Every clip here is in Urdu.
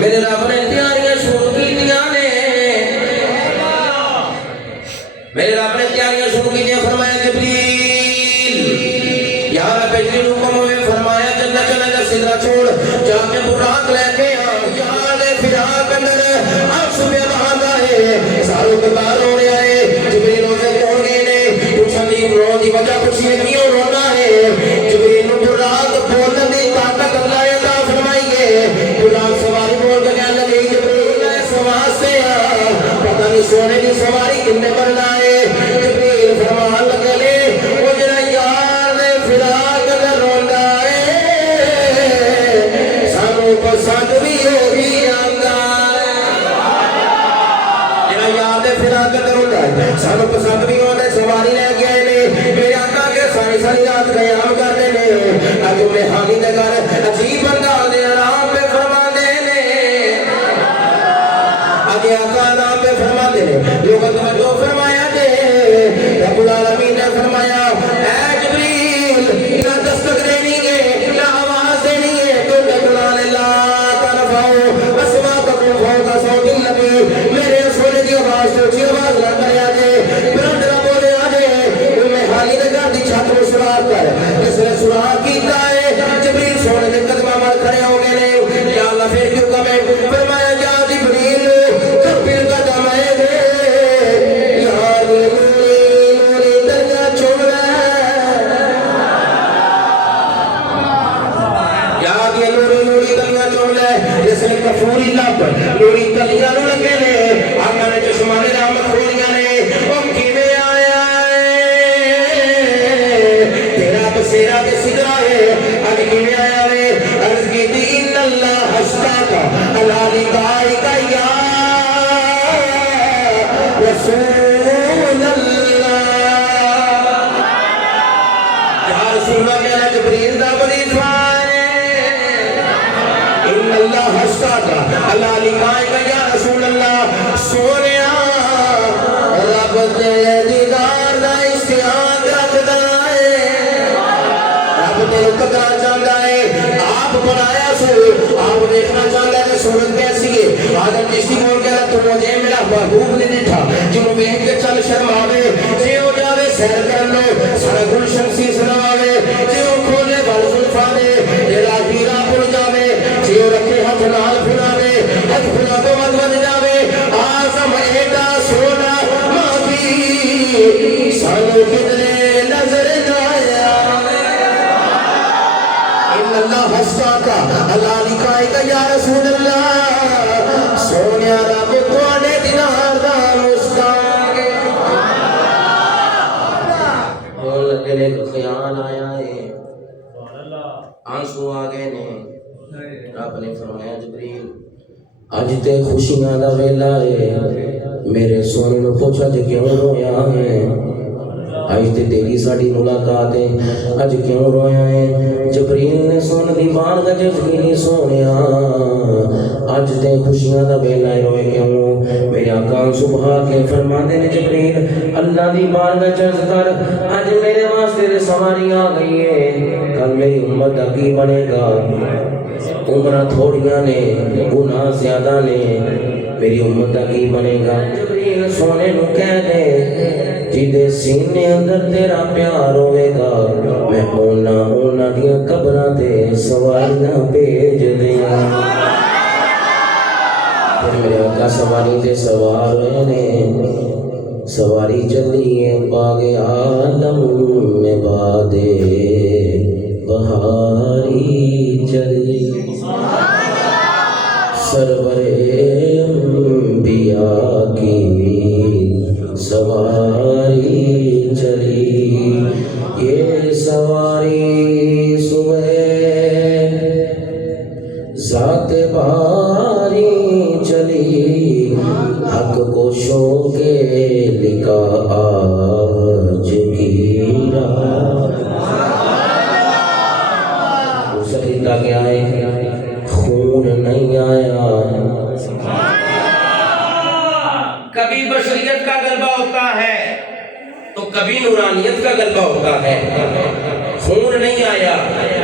میرے رب نے تیاریاں شروع کی دیا نے، میرے رب نے تیاریاں شروع کی دیا. فرمایا جبریل یا رب جبریل حکم ہوئے، فرمایا جنہ چلا جا سدرہ چھوڑ جا کے براق لے کے یہاں لے فراق اندر عرش میں باندھا ہے، ساروں کے بار ہو رہے آئے. جبریل اسے توڑ گئے نے پوچھا دی رو دی وجہ پوچھی ہے کیوں رونا ہے. جبریل براق بولنے دی طاقت اللہ عطا فرمائیے. براق سواری بول کے کہنے لگی جبریل سوار سے پتہ نہیں سونے کی سواری کنے بننا ہے. جبریل فرمان لگے لے وہ جنہ یار نے فراق اندر رونا ہے سانوں پسند بھی ہوگی آنگا. جنہ یار نے فراق اندر رونا ہے سانوں پسند بھی ہونے سواری لے گئے نے. میرے آقا کے ساری ساری رات قیام کرنے نے اج میں حالی دے گھر عجیب انداز دے آرام پہ فرما دے نے. آج آقا آرام پہ فرما دے نے لوگ توجہ فرمایا دے. رب العالمین نے فرمایا اے جبریل نہ دستک دینی ہے نہ آواز دینی ہے تو جلال اللہ ترفعوا اصواتکم فوق صوت النبی. میرے رسول کی آواز سے اونچی آواز نہ کریا جے بلند نہ بولے آجے. میں حالی دے گھر دی چھت کو سراغ کر جس نے سراغ کیتا ہے جبریل سونے دے قدمہ مار کھڑے ہو گئے نے. یا اللہ پھر کیوں کمیں فرمایا یا جبریل کبھر قدم ہے یار نوری دریا چھوڑ یاد یہ نوری دریا چھوڑ لے جس نے کفوری لب نوری تلیاں نو لگے نے. آقا نے چشمانے رحمت کھولیاں نے او کیویں آیا تیرا بسیرا تے سدرا ہے اج کیویں آیا وے. عرض کی دی ان اللہ اشتاق علی لقائک یا رسول اللہ. یا رسول اللہ میرا جبریل دا وظیفہ ان اللہ اشتاق علی لقائک یا رسول اللہ. سونیا رب دے دیدار دا اشتیاق رکھدا ہے. رب تیرے قدر چاہتا ہے آپ بنایا سو آپ دیکھنا چاہتا ہے صورت کیسی ہے. آدم چشتی بول کے تو مجھے میرا محبوب نہیں دیکھا جنہوں بیٹھ کے چل شرم آوے جے ہو جاوے سیر کر لو سارا گلشن سی سناوے جے ہو کھولے بل زلفا دے جے راتی راہ پڑ جاوے جے ہو رکھے ہاتھ نال پھلاوے ہاتھ پھلا تو مت بن جاوے. آزم ایڈا سونا مابی سانو کتنے نظر نہ آیا. ان اللہ اشتاق علی لقائک یا رسول اللہ. سونیا رب تواڈے دیدار دا مشتاق ہے. اور لگے نے خیال آیا ہے آنسو آ گئے نے. رب نے فرمایا جبریل اج تے خوشیاں دا ویلا ہے. میرے سونے نو پوچھا جے کیوں رویا ہے. اج تے تیری ساڈی ملاقات ہے اج کیوں رویا ہے. جبریل نے سن دی بارگاہ وچ نہیں سونیا اج تے خوشیاں دا ویلا ہے روئے کیوں. میرے آقا صبح کے فرماندے نے جبریل اللہ دی بارگاہ وچ عرض کر اج میرے واسطے تے سواری آ گئی ہے کل میری امت دا کی بنے گا. عمرہ تھوڑیاں نے گناہ زیادہ نے میری امت دا کی بنے گا. جبریل سونے نو کہہ دے جدے سینے اندر تیرا پیار ہوئے گا میں اونا دیاں قبراں تے سواریاں بھیج دیاں. پھر میرے آقا سواری تے سوار ہوئے نے. سواری چلی ہے باغ عالم میں بادے بہاری چلی. سرور انبیاء کی سواری چلی. یہ سواری صبح ذات باری چلی. حق کو شو کے لکھا آج کی رات. سجدہ کیا ہے خون نہیں آیا. کبھی بشریت کا غلبہ ہوتا ہے تو کبھی نورانیت کا غلبہ ہوتا ہے. خون نہیں آیا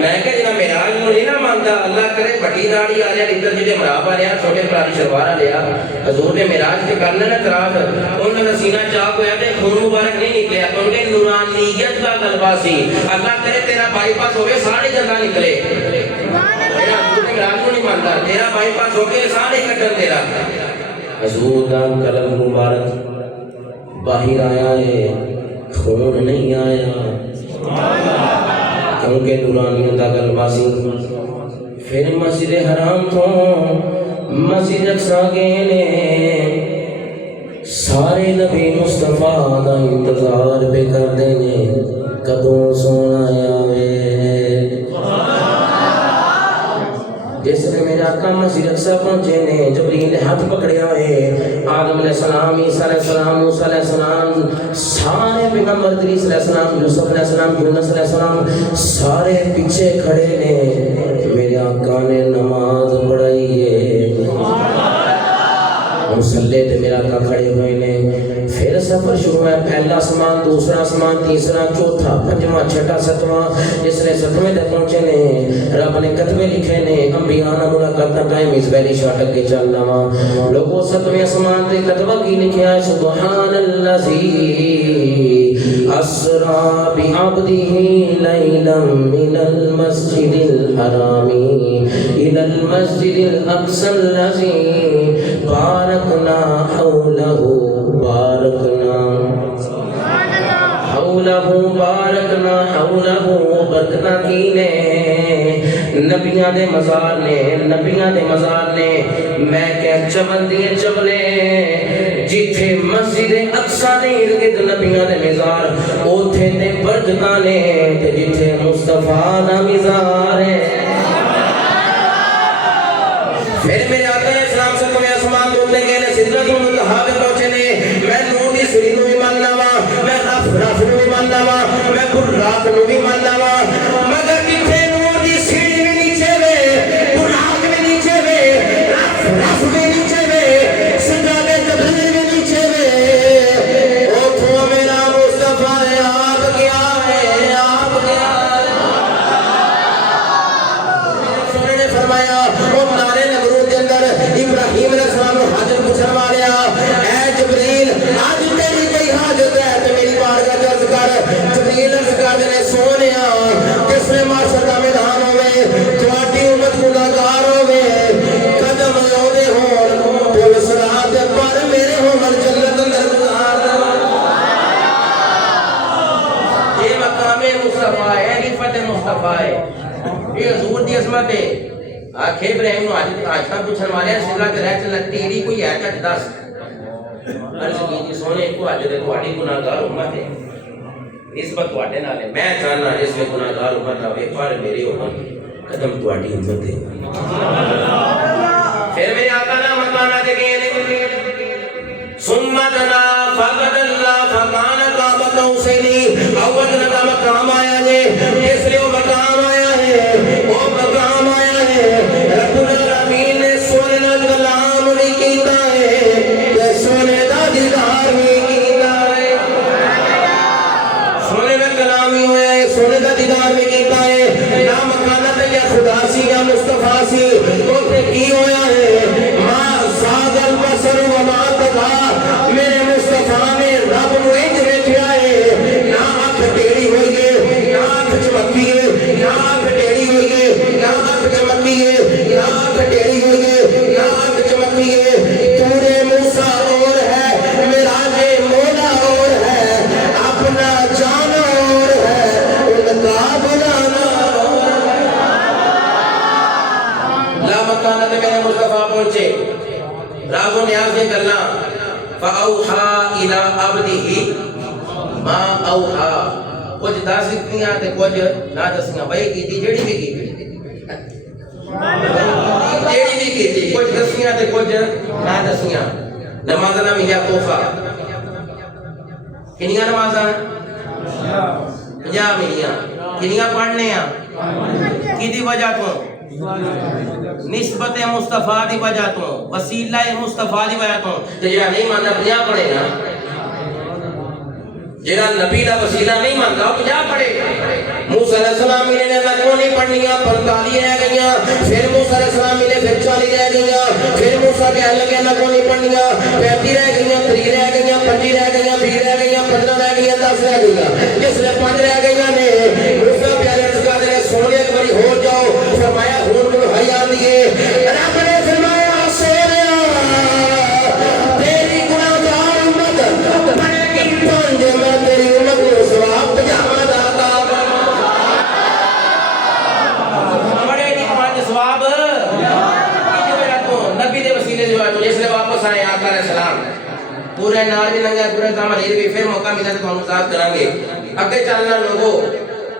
میں کہ جنہاں معراج کو نہیں نہ مانتا اللہ کرے بڑی داڑھی آ لیا ادھر جڑے مراب آ لیا چھوٹے پرانی شلوار آ لیا حضور نے معراج کے کرنے نہ تراف انہوں نے سینہ چاک ہویا تے خون مبارک نہیں نکلیا کیونکہ نورانیت کا غلبہ سی اللہ کرے تیرا بائی پاس ہوئے سارے جگہ نکلے تیرا حضور نے معراج کو نہیں مانتا تیرا بائی پاس ہو کے سارے کٹن تیرا حضور کا قلم مبارک باہر آیا ہے خون نہیں آیا کیونکہ نورانیوں کا غلبہ سی پھر مسجد حرام تو مسجد اقصی گئے نے سارے نبی مصطفیٰ دا انتظار پہ کر دینے کدوں سونا آوے جس نے میرا آقا مسجد اقصی پہنچے نے جبریل نے ہاتھ پکڑیا ہے آدم علیہ السلام عیسیٰ علیہ السلام موسیٰ علیہ السلام سارے پیغمبر ادریس علیہ السلام یوسف علیہ السلام یونس علیہ السلام سارے پیچھے کھڑے نے میرے آقا نے نماز پڑھائی ہے مسلح تے میرا آقا کھڑے ہوئے نے پھر سفر شروع ہے پہلا آسمان دوسرا آسمان تیسرا چوتھا پنجواں چھٹا ستواں جس نے ستویں تک پہنچے نے رب نے کتبے لکھے نے انبیاء نہ ملاقات کا ٹائم اس ویلی شاٹ کے چل رہا لوگوں ستویں آسمان تے کتبہ کی لکھیا ہے سبحان اللذی اسرا بعبدہ لیلا من المسجد الحرام الى المسجد الاقصى الذی بارکنا حولہ برکنا کینے نبیاں دے مزار نے میں کہ چبل دیے چبلے جتھے مسجد اقصی دے ارد نبیاں دے مزار اوتھے تے برکتاں نے تے جتھے مصطفیٰ دا مزار ہے پھر میرے آقا اسلام سے کوئی آسمان دھونے گئے نے سدرت المنتہا پہ پہنچے نے میں نور دی سری نو بھی ماننا وا میں رف نو بھی ماننا وا میں براق نو بھی ماننا وا مگر کتھے نور دی سری بھی نیچے وے براق بھی نیچے وے رف بھی نیچے وے سجاد جبریل بھی نیچے وے اوتھوں میرا مصطفیٰ آپ گیا ہے آپ گیا سونے نے فرمایا ابراہیم علیہ السلام نے حاجت پوچھنے والے اے جبریل آج تیری کوئی حاجت ہے تو میری بارگاہ عرض کر جبریل عرض کر نے سونیا کس نے معاشر کا میدان ہوئے تواڈی امت گناہگار ہوئے قدم اودے ہون پل صراط پر میرے ہون جنت اندر گزار یہ مقام مصطفیٰ ہے رفعت مصطفیٰ ہے یہ حضور دی عظمت ہے آکھے ابراہیم نو آجتا پوچھن والے سدرہ تے رہ چل تیری کوئی ہے چچ دس عرض کی جی سونے کو آج دے تواڈی گناہگار امت ہے نسبت تواڈے نال ہے میں جاننا جس میں گناہگار امت آوے پر میرے امت قدم تواڈی امت ہے پھر میرے آقا نا مکانہ دے گئے ثم دنا فقد اللہ فکان قاب قوسین او ادنى کا مقام آیا ہے اس لیے وہ مقام آیا ہے وہ مقام آیا ہے رب العالمین نے سونے دا کلام بھی کیتا ہے تے سونے دا دیدار بھی کیتا ہے سونے دا کلام ہی ہویا ہے سونے دا دیدار بھی کیتا ہے نہ مکانہ تے یا خدا سی یا مصطفیٰ سی اوتھے کی ہویا ہے ما زاد البصر وما طغى میرے مصطفیٰ نے رب نو انج ویکھیا ہے نہ اکھ ٹیڑھی ہوئی ہے نہ اکھ چمکی ہے نہ اکھ ٹیڑھی ہوئی ہے نہ اکھ چمکی ہے نہ اکھ ٹیڑھی ہوئی ہے نہ اکھ چمکی ہے تورے موسیٰ اور ہے معراج مولا اور ہے اپنا جانا اور ہے ان کا بلانا لا مکانت میرے مصطفیٰ پہنچے راز و نیاز نے کرنا فَأَوْحَا إِلَىٰ عَبْدِهِ مَا أَوْحَا کچھ دس سکتیاں تے کچھ نہ دسیاں بھائی کی تھی جیڑی بھی کی تھی کچھ دسیاں تے کچھ نہ دسیاں نمازہ نہ ملیا توفہ کنیاں نمازہ 50 ملیاں کنیاں پڑھنے ہیں کی دی وجہ تو نسبت مصطفیٰ دی وجہ تو وسیلہ مصطفیٰ دی وجہ تو جڑا نہیں مانتا 50 پڑھے نا جڑا نبی دا وسیلہ نہیں مانتا 50 پڑھے موسیٰ علیہ السلام ملے نے میں کون نہیں پڑھنیاں 45 رہ گئیاں پھر موسیٰ علیہ السلام ملے پھر 40 رہ گئیاں پھر موسیٰ کہنے لگے میں کون نہیں پڑھنیاں 35 رہ گئیاں 30 رہ گئیاں 25 رہ گئیاں 20 رہ گئیاں 15 رہ گئیاں 10 رہ گئیاں جس نے 5 رہ گئیاں نے موسیٰ پیارے عرض کر دے سونے ایک باری ہو جاؤ فرمایا ہون کو حیا دیے رب نے فرمایا سونیا تیری گناہگار امت پڑھے گی 5 میں تیری امت کو ثواب 50 داتا پڑھے گی 5 ثواب نبی دے وسیلے جو ہے تو جس نے واپس آئے آقا علیہ السلام پورے نال بھی لنگا پورے کام لے بھی پھر موقع ملا تو ہم مذاق کریں گے اگے چلنا لوگوں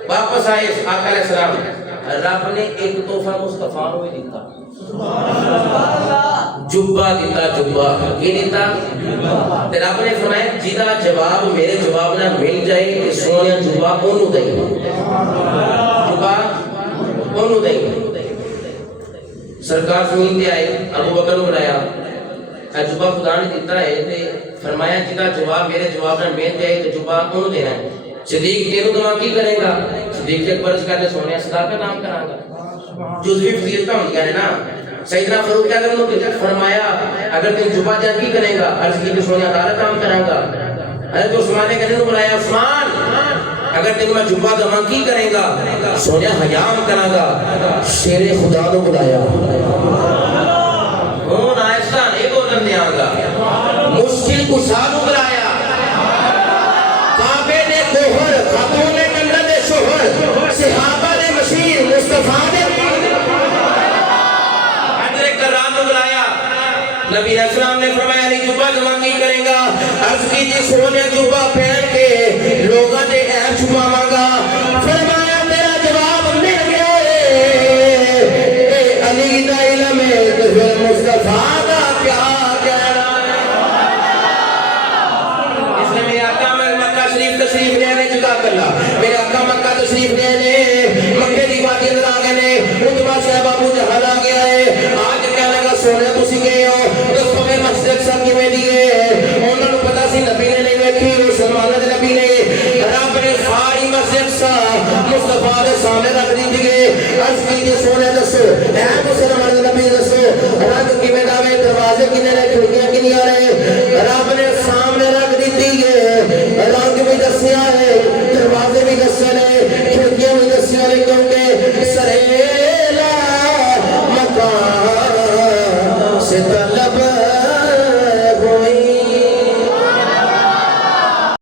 واپس آئے آقا علیہ السلام رب نے ایک تحفہ مصطفیٰ کو دیتا جبہ دیتا جبہ کی دیتا تے رب نے فرمایا جیدا جواب میرے جواب نہ مل جائے کہ سونے جبہ اونوں دے جبہ اونوں دے سرکار زمین تے آئے ابو بکر کو بلایا جبہ خدا نے دیتا ہے تے فرمایا جیدا جواب میرے جواب نہ مل جائے تو جبہ اونوں دینا ہے صدیق تیروں دعا کی کرے گا صدیق کے فرض کرنے سونے صدا کا نام کرا گا جزوی فضیلتاں ہوندیاں نے نا سیدنا فاروق اعظم نے فرمایا اگر تم جبہ جان کی کرے گا عرض کی کہ سونے عدالت کام کرا گا حضرت عثمان نے کہنے کو بلایا عثمان اگر تم میں جبہ دما کی کرے گا سونے حیام کرا گا شیر خدا کو بلایا ہون آہستہ نہیں بولن دیا گا مشکل کشا کو بلایا شوہر خاتون کنڈر دے شوہر صحابہ دے مشیر مصطفیٰ دے حضر کرام کو بلایا نبی علیہ السلام نے فرمایا علی جبہ جمع کی کریں گا عرض کی جی سونے جبہ پہن کے لوگاں دے عیب چھپاواں گا فرمایا تیرا جواب مل گیا اے علی دا علم ہے تو پھر مصطفیٰ دا کیا کہنا اس نے میرے آقا مکہ شریف تشریف لے آنے جدا کرلا میرے آقا مکہ تشریف لے آنے مکہ دی وادی اندر آگئے نے اتبا صاحب ابو جہل آگیا ہے آج کہنے لگا سونے تسی گئے ہو تو میں مسجد سب کی میں دیئے انہوں نے پتا سی نبی نے نہیں ویکھی مسلمانہ دے نبی نے رب نے ساری مسجد سا مصطفیٰ دے سامنے رکھ دی دیئے عرض کیجئے سونے